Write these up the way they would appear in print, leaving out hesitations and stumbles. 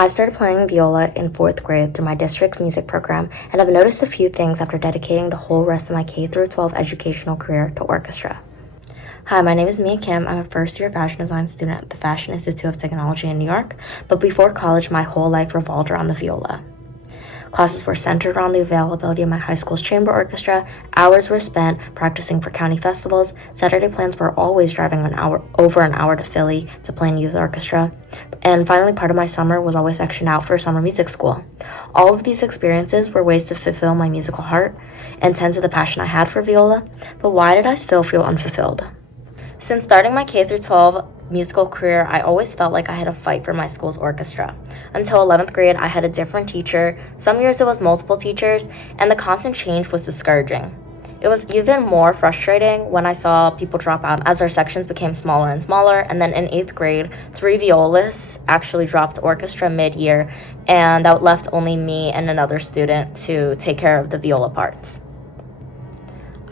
I started playing viola in 4th grade through my district's music program, and I've noticed a few things after dedicating the whole rest of my K-12 educational career to orchestra. Hi, my name is Mia Kim. I'm a first-year fashion design student at the Fashion Institute of Technology in New York, but before college, my whole life revolved around the viola. Classes were centered around the availability of my high school's chamber orchestra, hours were spent practicing for county festivals, Saturday plans were always driving over an hour to Philly to play in youth orchestra, and finally part of my summer was always sectioned out for summer music school. All of these experiences were ways to fulfill my musical heart and tend to the passion I had for viola, but why did I still feel unfulfilled? Since starting my K-12 musical career, I always felt like I had to fight for my school's orchestra. Until 11th grade, I had a different teacher. Some years it was multiple teachers, and the constant change was discouraging. It was even more frustrating when I saw people drop out as our sections became smaller and smaller, and then in 8th grade, 3 violists actually dropped orchestra mid-year, and that left only me and another student to take care of the viola parts.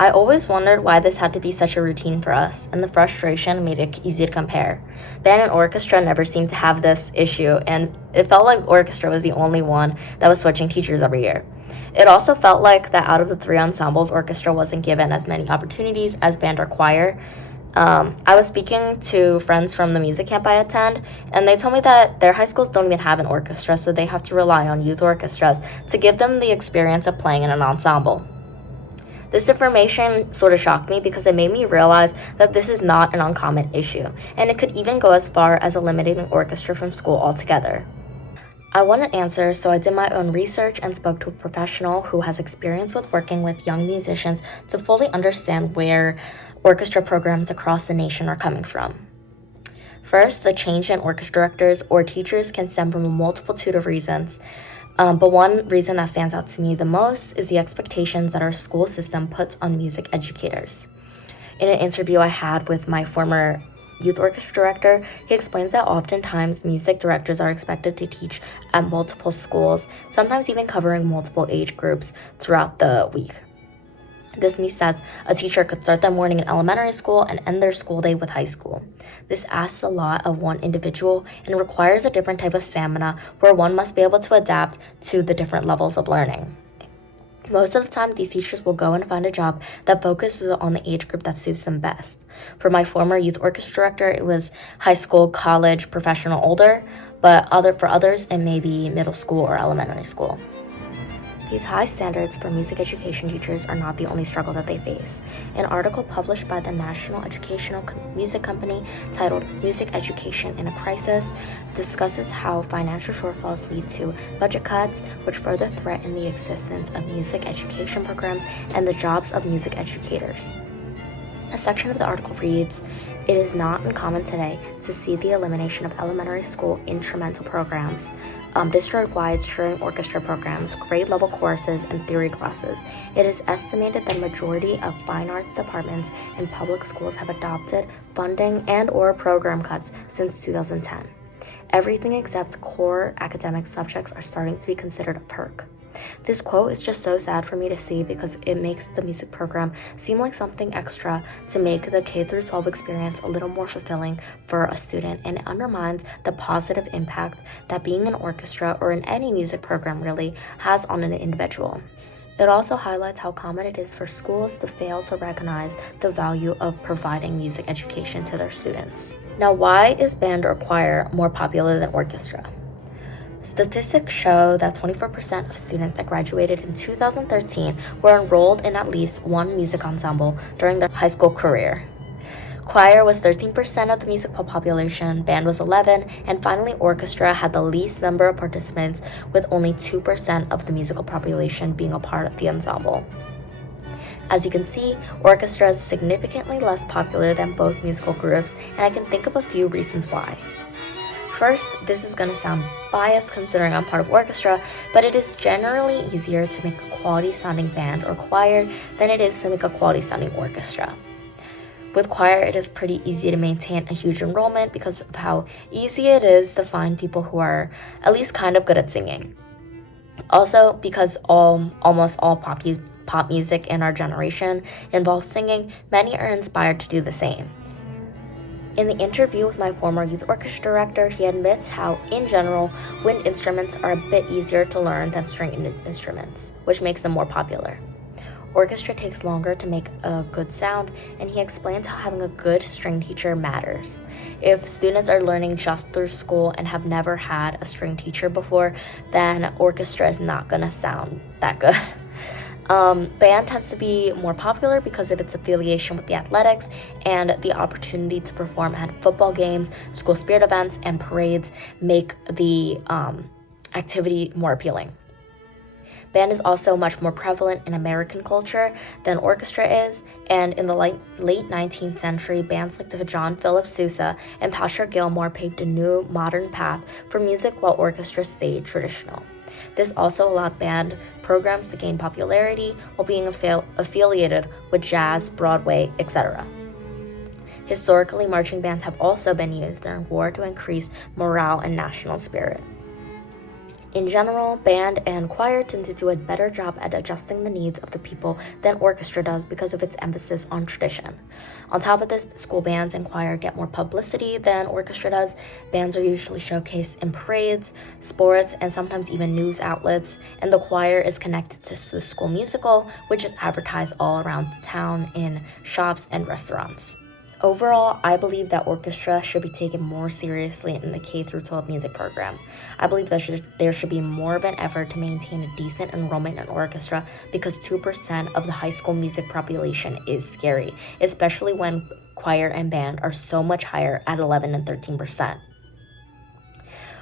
I always wondered why this had to be such a routine for us, and the frustration made it easy to compare. Band and orchestra never seemed to have this issue, and it felt like orchestra was the only one that was switching teachers every year. It also felt like that out of the 3 ensembles, orchestra wasn't given as many opportunities as band or choir. I was speaking to friends from the music camp I attend, and they told me that their high schools don't even have an orchestra, so they have to rely on youth orchestras to give them the experience of playing in an ensemble. This information sort of shocked me because it made me realize that this is not an uncommon issue, and it could even go as far as eliminating orchestra from school altogether. I wanted answers, so I did my own research and spoke to a professional who has experience with working with young musicians to fully understand where orchestra programs across the nation are coming from. First, the change in orchestra directors or teachers can stem from a multitude of reasons. But one reason that stands out to me the most is the expectations that our school system puts on music educators. In an interview I had with my former youth orchestra director, he explains that oftentimes music directors are expected to teach at multiple schools, sometimes even covering multiple age groups throughout the week. This means that a teacher could start their morning in elementary school and end their school day with high school. This asks a lot of one individual and requires a different type of stamina where one must be able to adapt to the different levels of learning. Most of the time, these teachers will go and find a job that focuses on the age group that suits them best. For my former youth orchestra director, it was high school, college, professional, older, but for others, it may be middle school or elementary school. These high standards for music education teachers are not the only struggle that they face. An article published by the National Educational Music Company titled Music Education in a Crisis discusses how financial shortfalls lead to budget cuts, which further threaten the existence of music education programs and the jobs of music educators. A section of the article reads, "It is not uncommon today to see the elimination of elementary school instrumental programs, district-wide string orchestra programs, grade-level courses, and theory classes. It is estimated that a majority of fine arts departments in public schools have adopted funding and/or program cuts since 2010. Everything except core academic subjects are starting to be considered a perk." This quote is just so sad for me to see because it makes the music program seem like something extra to make the K-12 experience a little more fulfilling for a student, and it undermines the positive impact that being in orchestra or in any music program really has on an individual. It also highlights how common it is for schools to fail to recognize the value of providing music education to their students. Now, why is band or choir more popular than orchestra? Statistics show that 24% of students that graduated in 2013 were enrolled in at least one music ensemble during their high school career. Choir was 13% of the music population, band was 11%, and finally orchestra had the least number of participants with only 2% of the musical population being a part of the ensemble. As you can see, orchestra is significantly less popular than both musical groups, and I can think of a few reasons why. First, this is going to sound biased considering I'm part of orchestra, but it is generally easier to make a quality-sounding band or choir than it is to make a quality-sounding orchestra. With choir, it is pretty easy to maintain a huge enrollment because of how easy it is to find people who are at least kind of good at singing. Also, because almost all pop music in our generation involves singing, many are inspired to do the same. In the interview with my former youth orchestra director, he admits how, in general, wind instruments are a bit easier to learn than string instruments, which makes them more popular. Orchestra takes longer to make a good sound, and he explains how having a good string teacher matters. If students are learning just through school and have never had a string teacher before, then orchestra is not going to sound that good. Band tends to be more popular because of its affiliation with the athletics and the opportunity to perform at football games, school spirit events, and parades make the activity more appealing. Band is also much more prevalent in American culture than orchestra is, and in the late 19th century, bands like the John Philip Sousa and Pastor Gilmore paved a new modern path for music while orchestra stayed traditional. This also allowed band programs to gain popularity while being affiliated with jazz, Broadway, etc. Historically, marching bands have also been used during war to increase morale and national spirit. In general, band and choir tend to do a better job at adjusting the needs of the people than orchestra does because of its emphasis on tradition. On top of this, school bands and choir get more publicity than orchestra does. Bands are usually showcased in parades, sports, and sometimes even news outlets, and the choir is connected to the school musical, which is advertised all around town in shops and restaurants. Overall, I believe that orchestra should be taken more seriously in the K-12 music program. I believe that there should be more of an effort to maintain a decent enrollment in orchestra because 2% of the high school music population is scary, especially when choir and band are so much higher at 11 and 13%.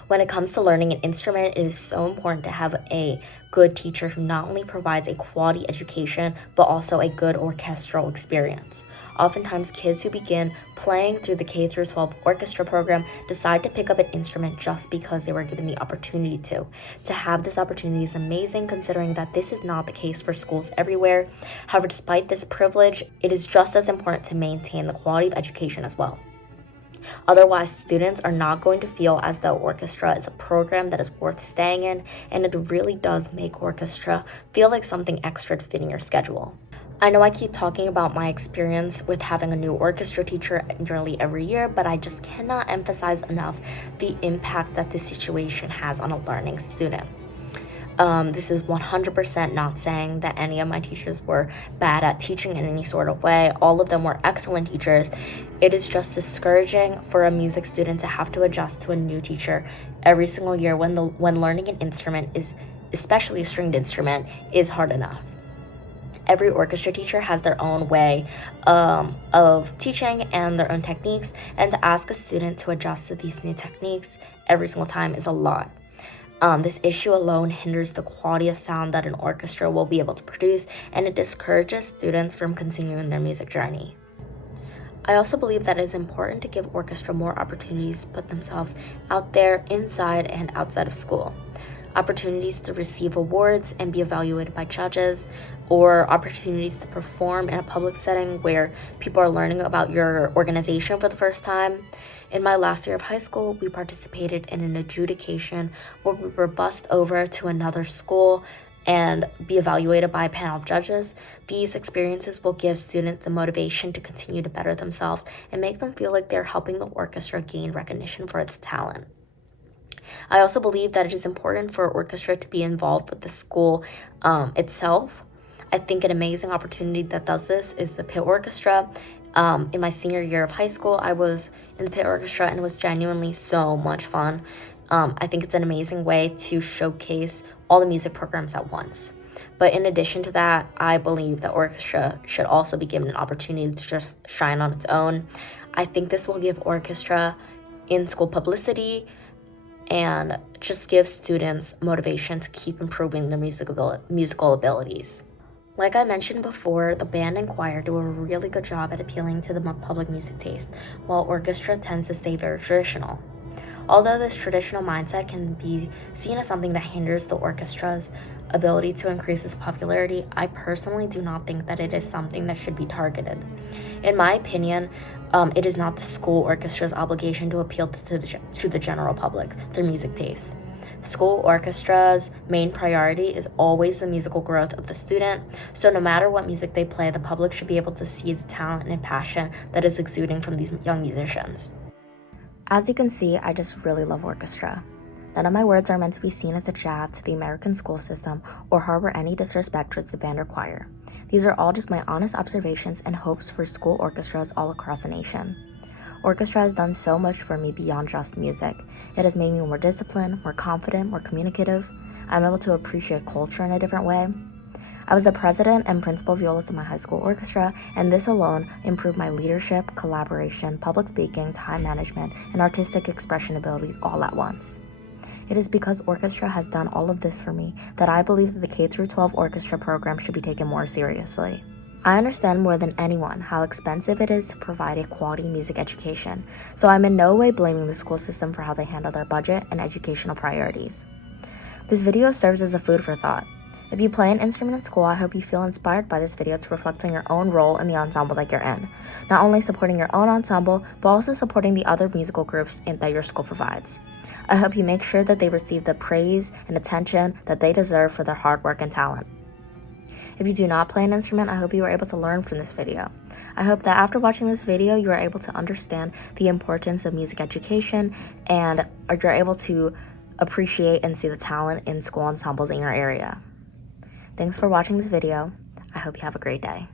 When it comes to learning an instrument, it is so important to have a good teacher who not only provides a quality education, but also a good orchestral experience. Oftentimes, kids who begin playing through the K-12 orchestra program decide to pick up an instrument just because they were given the opportunity to. To have this opportunity is amazing considering that this is not the case for schools everywhere. However, despite this privilege, it is just as important to maintain the quality of education as well. Otherwise, students are not going to feel as though orchestra is a program that is worth staying in, and it really does make orchestra feel like something extra to fit in your schedule. I know I keep talking about my experience with having a new orchestra teacher nearly every year, but I just cannot emphasize enough the impact that this situation has on a learning student. This is 100% not saying that any of my teachers were bad at teaching in any sort of way. All of them were excellent teachers. It is just discouraging for a music student to have to adjust to a new teacher every single year when learning an instrument, especially a stringed instrument, is hard enough. Every orchestra teacher has their own way of teaching and their own techniques, and to ask a student to adjust to these new techniques every single time is a lot. This issue alone hinders the quality of sound that an orchestra will be able to produce, and it discourages students from continuing their music journey. I also believe that it is important to give orchestra more opportunities to put themselves out there inside and outside of school. Opportunities to receive awards and be evaluated by judges, or opportunities to perform in a public setting where people are learning about your organization for the first time. In my last year of high school, we participated in an adjudication where we were bussed over to another school and be evaluated by a panel of judges. These experiences will give students the motivation to continue to better themselves and make them feel like they're helping the orchestra gain recognition for its talent. I also believe that it is important for orchestra to be involved with the school itself. I think an amazing opportunity that does this is the pit orchestra. In my senior year of high school, I was in the pit orchestra and it was genuinely so much fun. I think it's an amazing way to showcase all the music programs at once. But in addition to that, I believe that orchestra should also be given an opportunity to just shine on its own. I think this will give orchestra in-school publicity and just give students motivation to keep improving their musical abilities. Like I mentioned before, the band and choir do a really good job at appealing to the public music taste, while orchestra tends to stay very traditional. Although this traditional mindset can be seen as something that hinders the orchestra's ability to increase its popularity, I personally do not think that it is something that should be targeted. In my opinion, it is not the school orchestra's obligation to appeal to the general public through music taste. School orchestra's main priority is always the musical growth of the student, so no matter what music they play, the public should be able to see the talent and passion that is exuding from these young musicians. As you can see, I just really love orchestra. None of my words are meant to be seen as a jab to the American school system or harbor any disrespect towards the band or choir. These are all just my honest observations and hopes for school orchestras all across the nation. Orchestra has done so much for me beyond just music. It has made me more disciplined, more confident, more communicative. I'm able to appreciate culture in a different way. I was the president and principal violist of my high school orchestra, and this alone improved my leadership, collaboration, public speaking, time management, and artistic expression abilities all at once. It is because orchestra has done all of this for me that I believe that the K-12 orchestra program should be taken more seriously. I understand more than anyone how expensive it is to provide a quality music education, so I'm in no way blaming the school system for how they handle their budget and educational priorities. This video serves as a food for thought. If you play an instrument in school, I hope you feel inspired by this video to reflect on your own role in the ensemble that you're in, not only supporting your own ensemble, but also supporting the other musical groups that your school provides. I hope you make sure that they receive the praise and attention that they deserve for their hard work and talent. If you do not play an instrument, I hope you are able to learn from this video. I hope that after watching this video, you are able to understand the importance of music education and you're able to appreciate and see the talent in school ensembles in your area. Thanks for watching this video. I hope you have a great day.